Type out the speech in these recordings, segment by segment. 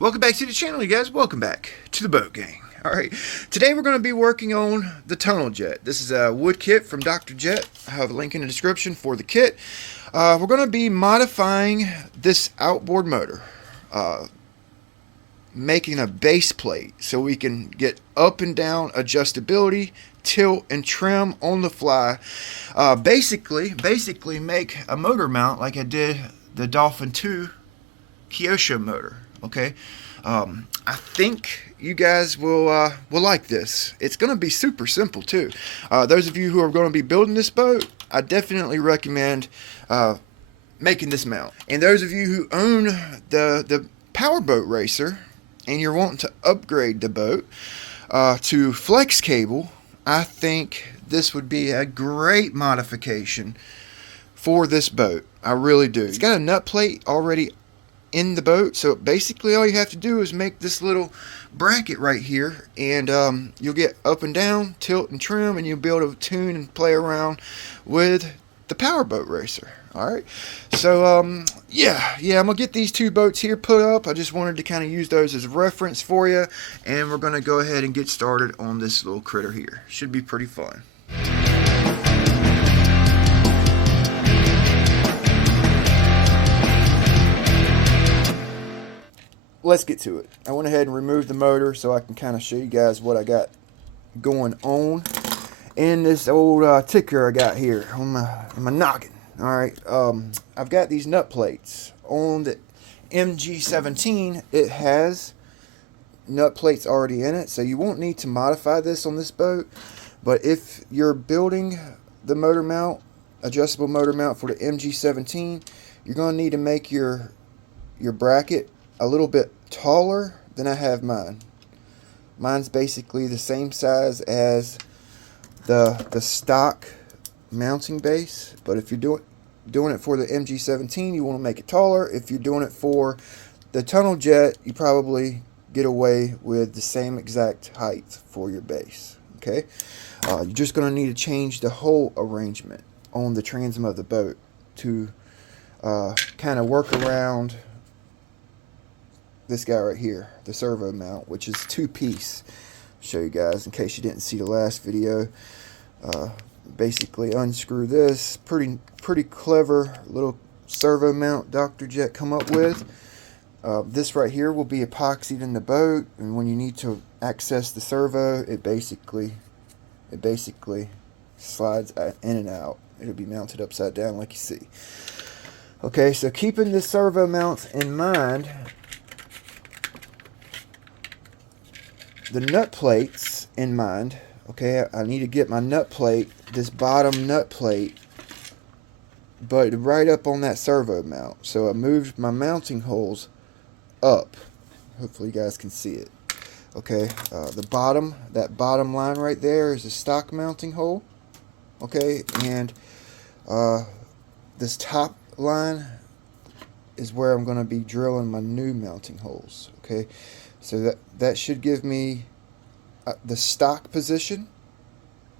Welcome back to the channel, you guys. Welcome back to the boat gang. Alright, today we're going to be working on the tunnel jet. This is a wood kit from Dr. Jet. I have a link in the description for the kit. We're going to be modifying this outboard motor. Making a base plate so we can get up and down adjustability, tilt and trim on the fly. Basically make a motor mount like I did the Dolphin 2 Kyosho motor. Okay, I think you guys will like this. It's going to be super simple too. Those of you who are going to be building this boat, I definitely recommend making this mount. And those of you who own the powerboat racer and you're wanting to upgrade the boat to flex cable, I think this would be a great modification for this boat. I really do. It's got a nut plate already in the boat, so basically all you have to do is make this little bracket right here, and you'll get up and down, tilt and trim, and you'll be able to tune and play around with the powerboat racer. Alright, so yeah, I'm gonna get these two boats here put up. I just wanted to kind of use those as a reference for you, and we're gonna go ahead and get started on this little critter here. Should be pretty fun. Let's get to it. I went ahead and removed the motor so I can kind of show you guys what I got going on in this old ticker I got here on my noggin. Alright, I've got these nut plates on the MG17. It has nut plates already in it, so you won't need to modify this on this boat. But if you're building the motor mount, adjustable motor mount for the MG17, you're going to need to make your bracket a little bit taller than I have mine. Mine's basically the same size as the stock mounting base, but if you're doing it for the MG17, you want to make it taller. If you're doing it for the tunnel jet, you probably get away with the same exact height for your base. Okay, you're just going to need to change the whole arrangement on the transom of the boat to kind of work around this guy right here, the servo mount, which is two-piece. Show you guys in case you didn't see the last video. Basically unscrew this. Pretty clever little servo mount Dr. Jet come up with. This right here will be epoxied in the boat, and when you need to access the servo, it basically slides in and out. It'll be mounted upside down like you see. Okay, so keeping the servo mounts in mind, the nut plates in mind. Okay, I need to get my nut plate, this bottom nut plate, but right up on that servo mount. So I moved my mounting holes up. Hopefully you guys can see it. Okay, that bottom line right there is a stock mounting hole. Okay, and this top line is where I'm going to be drilling my new mounting holes. Okay, so that should give me the stock position,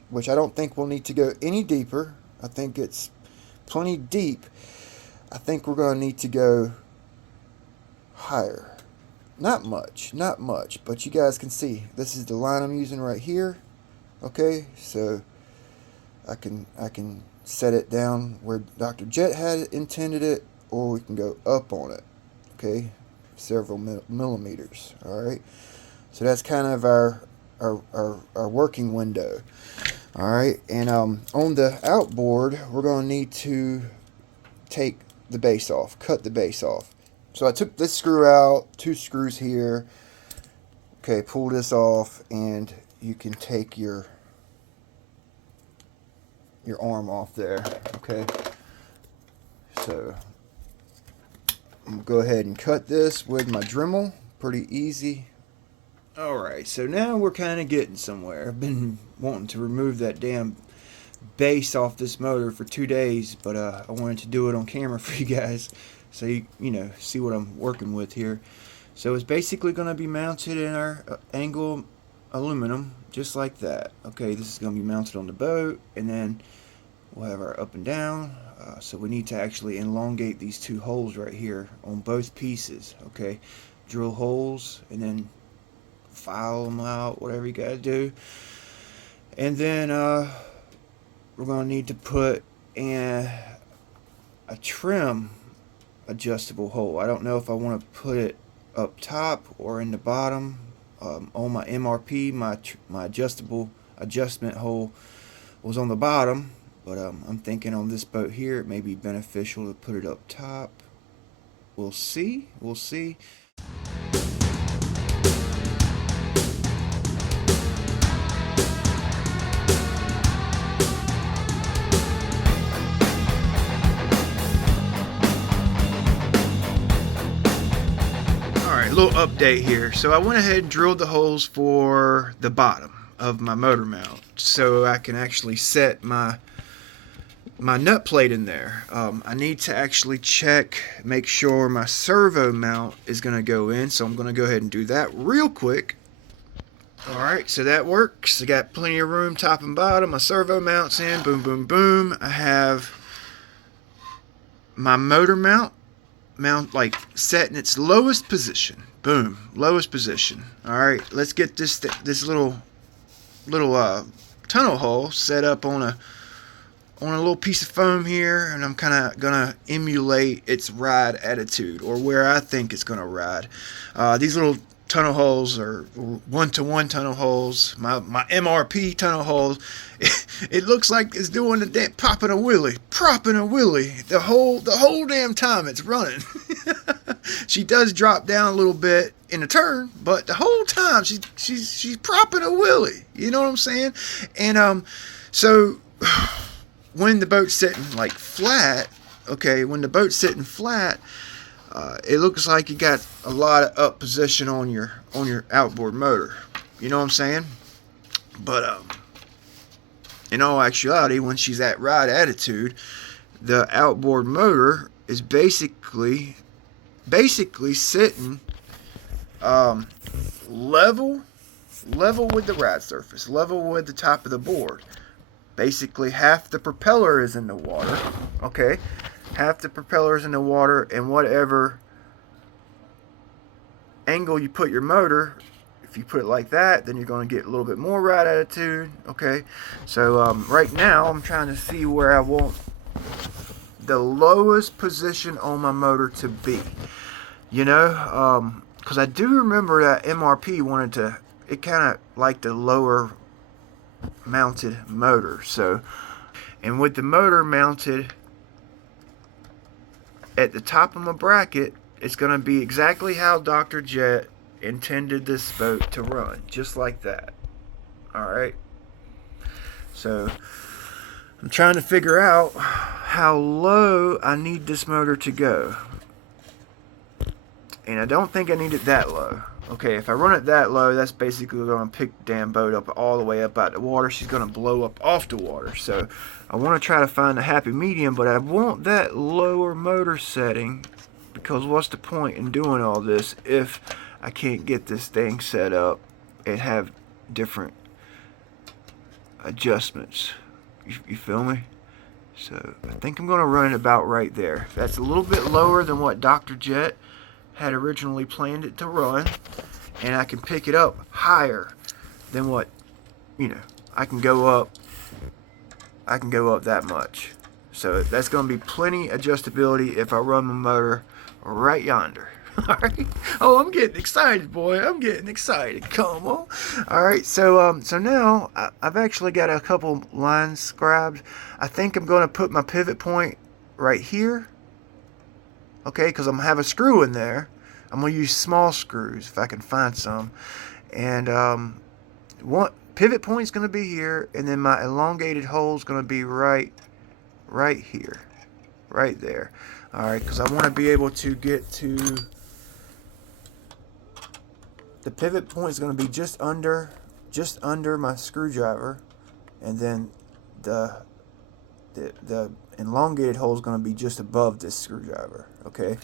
which I don't think we'll need to go any deeper. I think it's plenty deep. I think we're going to need to go higher. Not much, but you guys can see this is the line I'm using right here. Okay, so I can set it down where Dr. Jet had intended it, or we can go up on it. Okay, several millimeters. All right, so that's kind of our working window. All right, and on the outboard, we're going to need to take the base off, cut the base off. So I took this screw out, two screws here. Okay, pull this off, and you can take your arm off there. Okay, so I'm gonna go ahead and cut this with my Dremel. Pretty easy. Alright, so now we're kind of getting somewhere. I've been wanting to remove that damn base off this motor for 2 days, but I wanted to do it on camera for you guys so you know, see what I'm working with here. So it's basically going to be mounted in our angle aluminum, just like that. Okay, this is going to be mounted on the boat, and then we'll have our up and down. So we need to actually elongate these two holes right here on both pieces. Okay, drill holes and then file them out, whatever you gotta do. And then we're gonna need to put in a trim adjustable hole. I don't know if I want to put it up top or in the bottom. On my MRP, my adjustment hole was on the bottom, but I'm thinking on this boat here it may be beneficial to put it up top. We'll see. Little update here. So I went ahead and drilled the holes for the bottom of my motor mount so I can actually set my nut plate in there. I need to actually make sure my servo mount is going to go in, so I'm going to go ahead and do that real quick. Alright, so that works. I got plenty of room top and bottom. My servo mount's in. Boom, boom, boom. I have my motor mount like set in its lowest position. Boom, lowest position. All right, let's get this little tunnel hole set up on a little piece of foam here, and I'm kind of gonna emulate its ride attitude, or where I think it's gonna ride. These little tunnel holes are one-to-one tunnel holes. My MRP tunnel holes, it looks like it's doing the propping a willy the whole damn time it's running. She does drop down a little bit in a turn, but the whole time she's propping a willy. You know what I'm saying? And so when the boat's sitting like flat, okay, it looks like you got a lot of up position on your outboard motor. You know what I'm saying? But in all actuality, when she's at ride attitude, the outboard motor is basically sitting level with the ride surface, level with the top of the board. Basically, half the propeller is in the water. Okay. Half the propeller is in the water, and whatever angle you put your motor, if you put it like that, then you're going to get a little bit more ride attitude. Okay, so right now I'm trying to see where I want the lowest position on my motor to be. You know, because I do remember that MRP wanted to, it kind of liked a lower mounted motor. So, and with the motor mounted at the top of my bracket, it's going to be exactly how Dr. Jet intended this boat to run, just like that. Alright, so I'm trying to figure out how low I need this motor to go, and I don't think I need it that low. Okay, if I run it that low, that's basically going to pick the damn boat up all the way up out the water. She's going to blow up off the water. So I want to try to find a happy medium, but I want that lower motor setting, because what's the point in doing all this if I can't get this thing set up and have different adjustments? You feel me? So I think I'm going to run it about right there. That's a little bit lower than what Dr. Jet had originally planned it to run, and I can pick it up higher than what, you know, I can go up that much. So that's going to be plenty adjustability if I run my motor right yonder. Alright. Oh, I'm getting excited, boy. I'm getting excited. Come on. Alright, so now I've actually got a couple lines scribed. I think I'm going to put my pivot point right here. Okay, because I'm going to have a screw in there. I'm going to use small screws if I can find some. And one pivot point is going to be here, and then my elongated hole is going to be right here. Right there. Alright, because I want to be able to get to... The pivot point is going to be just under my screwdriver, and then the elongated hole is going to be just above this screwdriver. Okay.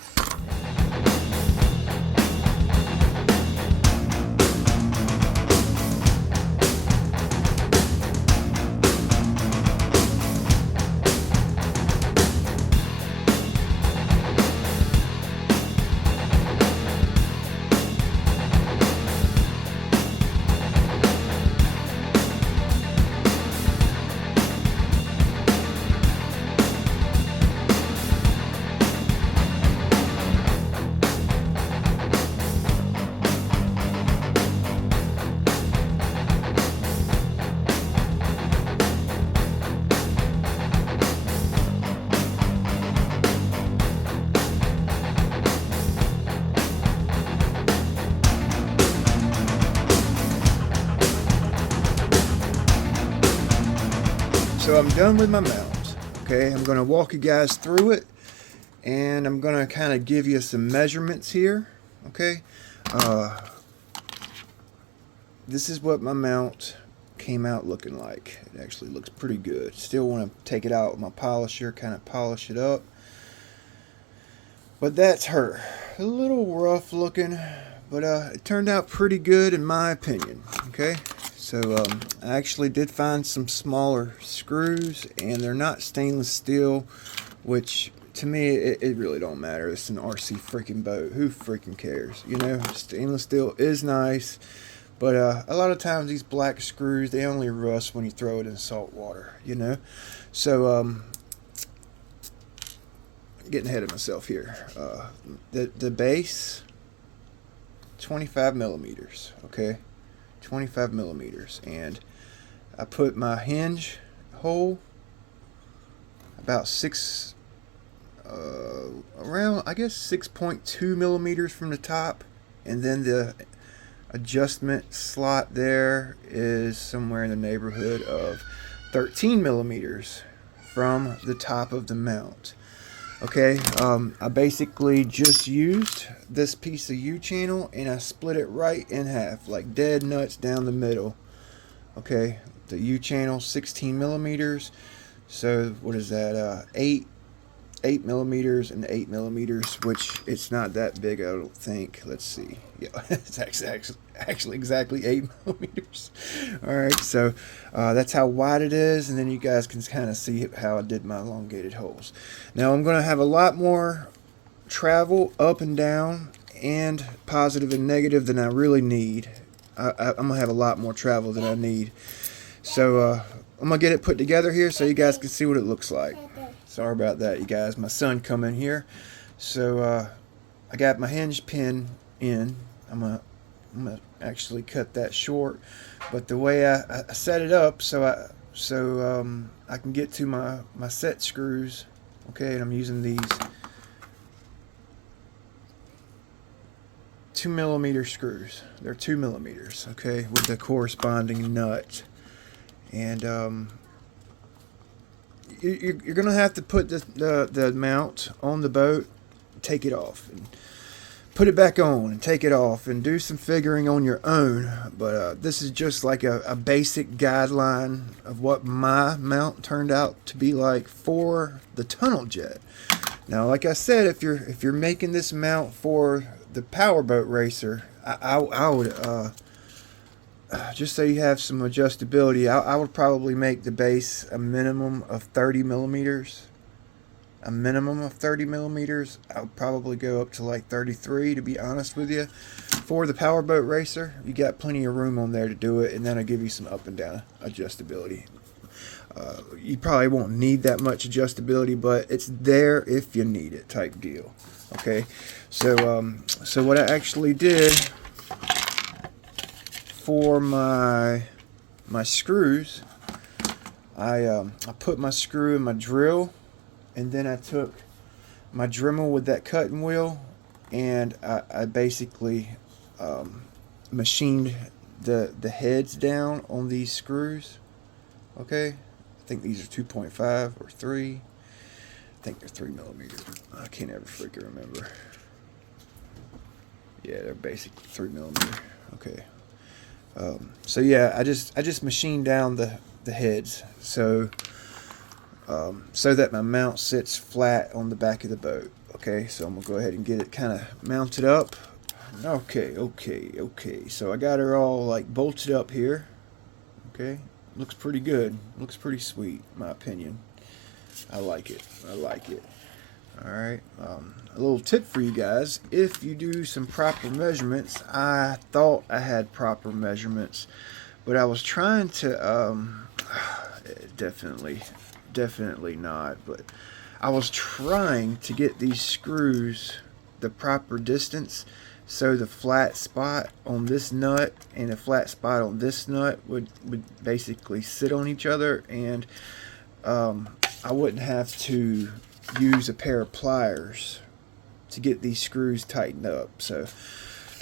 So I'm done with my mount. Okay, I'm going to walk you guys through it, and I'm going to kind of give you some measurements here. Okay, this is what my mount came out looking like. It actually looks pretty good. Still want to take it out with my polisher, kind of polish it up. But that's her. A little rough looking, but it turned out pretty good in my opinion. Okay, so I actually did find some smaller screws, and they're not stainless steel, which to me it really don't matter. It's an RC freaking boat. Who freaking cares? You know, stainless steel is nice, but a lot of times these black screws, they only rust when you throw it in salt water. You know, so getting ahead of myself here. The base, 25 millimeters. Okay, 25 millimeters, and I put my hinge hole about around, I guess, 6.2 millimeters from the top, and then the adjustment slot there is somewhere in the neighborhood of 13 millimeters from the top of the mount. Okay, I basically just used this piece of U-channel and I split it right in half, like dead nuts down the middle. Okay, the U-channel 16 millimeters, so what is that? 8 millimeters and 8 millimeters, which it's not that big, I don't think. Let's see. Yeah, it's actually exactly 8 millimeters. All right, so that's how wide it is, and then you guys can kind of see how I did my elongated holes. Now I'm going to have a lot more travel up and down and positive and negative than I really need. I'm going to have a lot more travel than I need. So I'm going to get it put together here so you guys can see what it looks like. Sorry about that, you guys. My son come in here. So I got my hinge pin in. I'm gonna actually cut that short, but the way I set it up so I can get to my set screws. Okay, and I'm using these 2 millimeter screws. They're 2 millimeters. Okay, with the corresponding nut, and you're gonna have to put the mount on the boat, take it off, and put it back on, and take it off, and do some figuring on your own. But this is just like a basic guideline of what my mount turned out to be like for the tunnel jet. Now, like I said, if you're making this mount for the powerboat racer, I would just so you have some adjustability, I would probably make the base a minimum of 30 millimeters. A minimum of 30 millimeters. I would probably go up to like 33, to be honest with you. For the powerboat racer, you got plenty of room on there to do it, and that'll give you some up and down adjustability. You probably won't need that much adjustability, but it's there if you need it, type deal. Okay, so so what I actually did for my screws, I put my screw in my drill, and then I took my Dremel with that cutting wheel, and I basically machined the heads down on these screws. Okay, I think these are 2.5 or 3. I think they're 3 millimeters. I can't ever freaking remember. Yeah, they're basically 3 millimeter. Okay. So yeah, I just machined down the heads so that my mount sits flat on the back of the boat. Okay, so I'm gonna go ahead and get it kind of mounted up. Okay. So I got her all like bolted up here. Okay, looks pretty good. Looks pretty sweet, in my opinion. I like it. All right. A little tip for you guys: if you do some proper measurements, I thought I had proper measurements, but I was trying to definitely not. But I was trying to get these screws the proper distance, so the flat spot on this nut and the flat spot on this nut would basically sit on each other, and I wouldn't have to use a pair of pliers to get these screws tightened up. So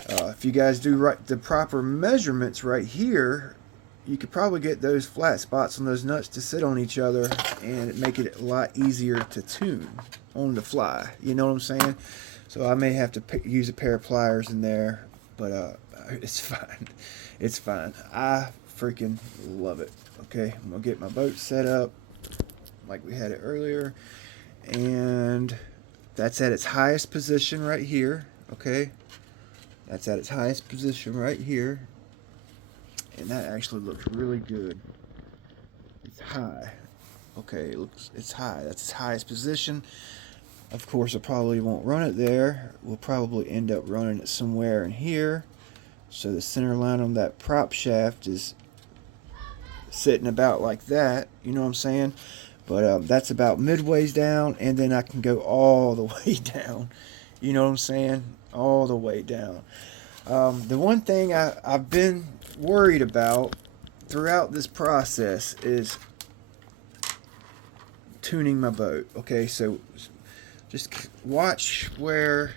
if you guys do the proper measurements right here, you could probably get those flat spots on those nuts to sit on each other and make it a lot easier to tune on the fly. You know what I'm saying? So I may have to use a pair of pliers in there, but it's fine. It's fine. I freaking love it. Okay, I'm gonna get my boat set up like we had it earlier, and that's at its highest position right here. Okay, that's at its highest position right here. And that actually looks really good. It's high. Okay, it's high. That's its highest position. Of course, I probably won't run it there. We'll probably end up running it somewhere in here. So the center line on that prop shaft is sitting about like that. You know what I'm saying? But that's about midways down, and then I can go all the way down. You know what I'm saying? All the way down. The one thing I've been worried about throughout this process is tuning my boat. Okay, so just watch where,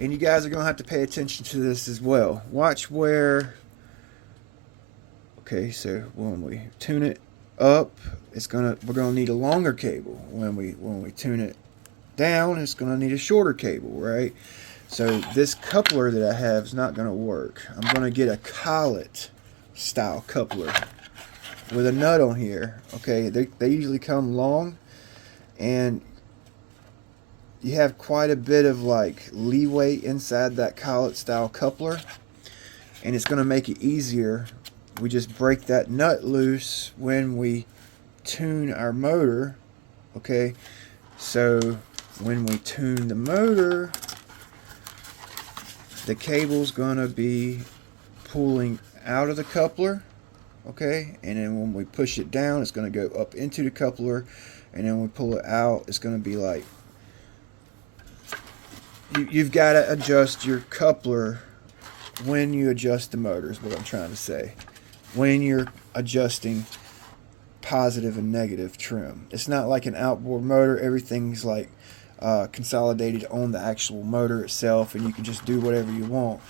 and you guys are going to have to pay attention to this as well. Watch where, okay, so when we tune it up, we're gonna need a longer cable. When we tune it down, it's gonna need a shorter cable, right? So this coupler that I have is not going to work. I'm going to get a collet style coupler with a nut on here. Okay, they usually come long, and you have quite a bit of like leeway inside that collet style coupler, and it's going to make it easier. We just break that nut loose when we tune our motor. Okay, so when we tune the motor, the cable's gonna be pulling out of the coupler, okay, and then when we push it down, it's gonna go up into the coupler, and then when we pull it out, it's gonna be like, you've got to adjust your coupler when you adjust the motor, is what I'm trying to say. When you're adjusting positive and negative trim, it's not like an outboard motor. Everything's like consolidated on the actual motor itself, and you can just do whatever you want.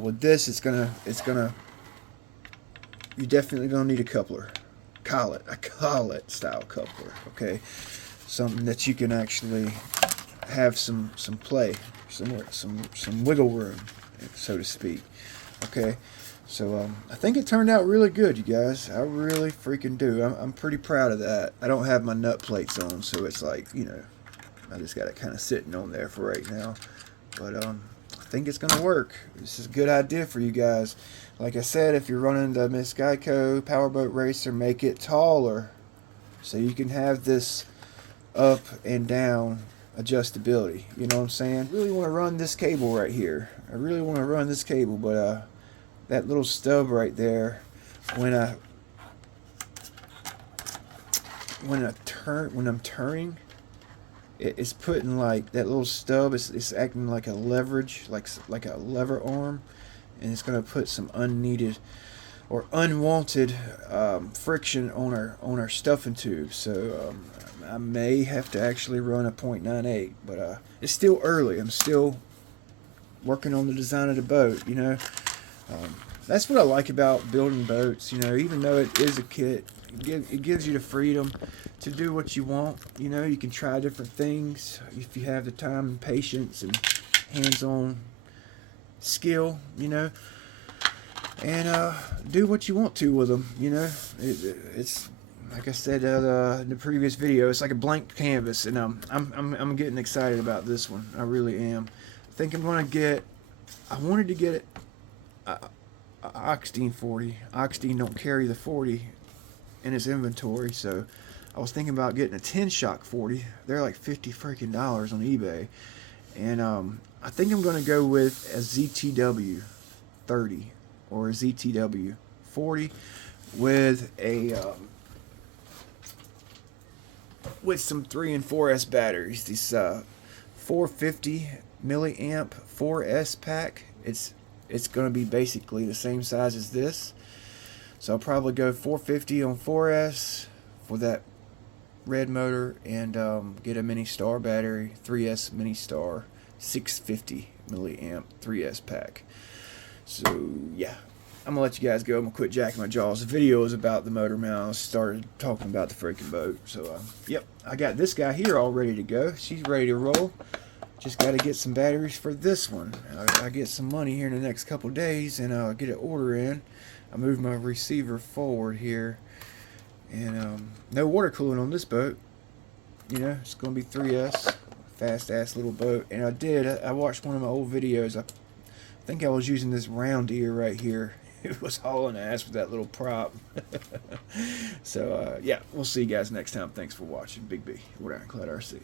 With this, you're definitely gonna need a coupler, a collet style coupler. Okay, something that you can actually have some play, some wiggle room, so to speak. Okay, so I think it turned out really good, you guys. I really freaking do. I'm pretty proud of that. I don't have my nut plates on, so it's like, you know, I just got it kind of sitting on there for right now. But I think it's going to work. This is a good idea for you guys. Like I said, if you're running the Miss Geico Powerboat Racer, make it taller so you can have this up and down adjustability. You know what I'm saying? I really want to run this cable right here. I really want to run this cable, but that little stub right there, when I'm turning, it's putting like that little stub. It's acting like a leverage, like a lever arm, and it's going to put some unneeded or unwanted friction on our stuffing tube. So I may have to actually run a 0.98, but it's still early. I'm still working on the design of the boat. You know, that's what I like about building boats. You know, even though it is a kit, it gives you the freedom to do what you want. You know, you can try different things if you have the time and patience and hands-on skill, you know, and do what you want to with them. You know, it's like I said in the previous video, it's like a blank canvas, and I'm getting excited about this one. I really am. I think I'm gonna get. I wanted to get a Oxteen 40. Oxteen don't carry the 40 in his inventory, so I was thinking about getting a 10-shock 40. They're like $50 freaking on eBay, and I think I'm gonna go with a ZTW 30 or a ZTW 40 with a with some 3 and 4S batteries. These 450 milliamp 4S pack. It's going to be basically the same size as this, so I'll probably go 450 on 4S for that red motor, and get a mini star battery, 3S mini star 650 milliamp 3S pack. So yeah, I'm gonna let you guys go. I'm gonna quit jacking my jaws. The video is about the motor mount. I started talking about the freaking boat. So, yep, I got this guy here all ready to go. She's ready to roll. Just got to get some batteries for this one. I get some money here in the next couple days, and I'll get an order in. I move my receiver forward here, and no water cooling on this boat. You know, it's gonna be 3S, fast ass little boat. And I watched one of my old videos. I think I was using this round ear right here. It was hauling ass with that little prop. So yeah, we'll see you guys next time. Thanks for watching. Big B, Wood Ironclad RC.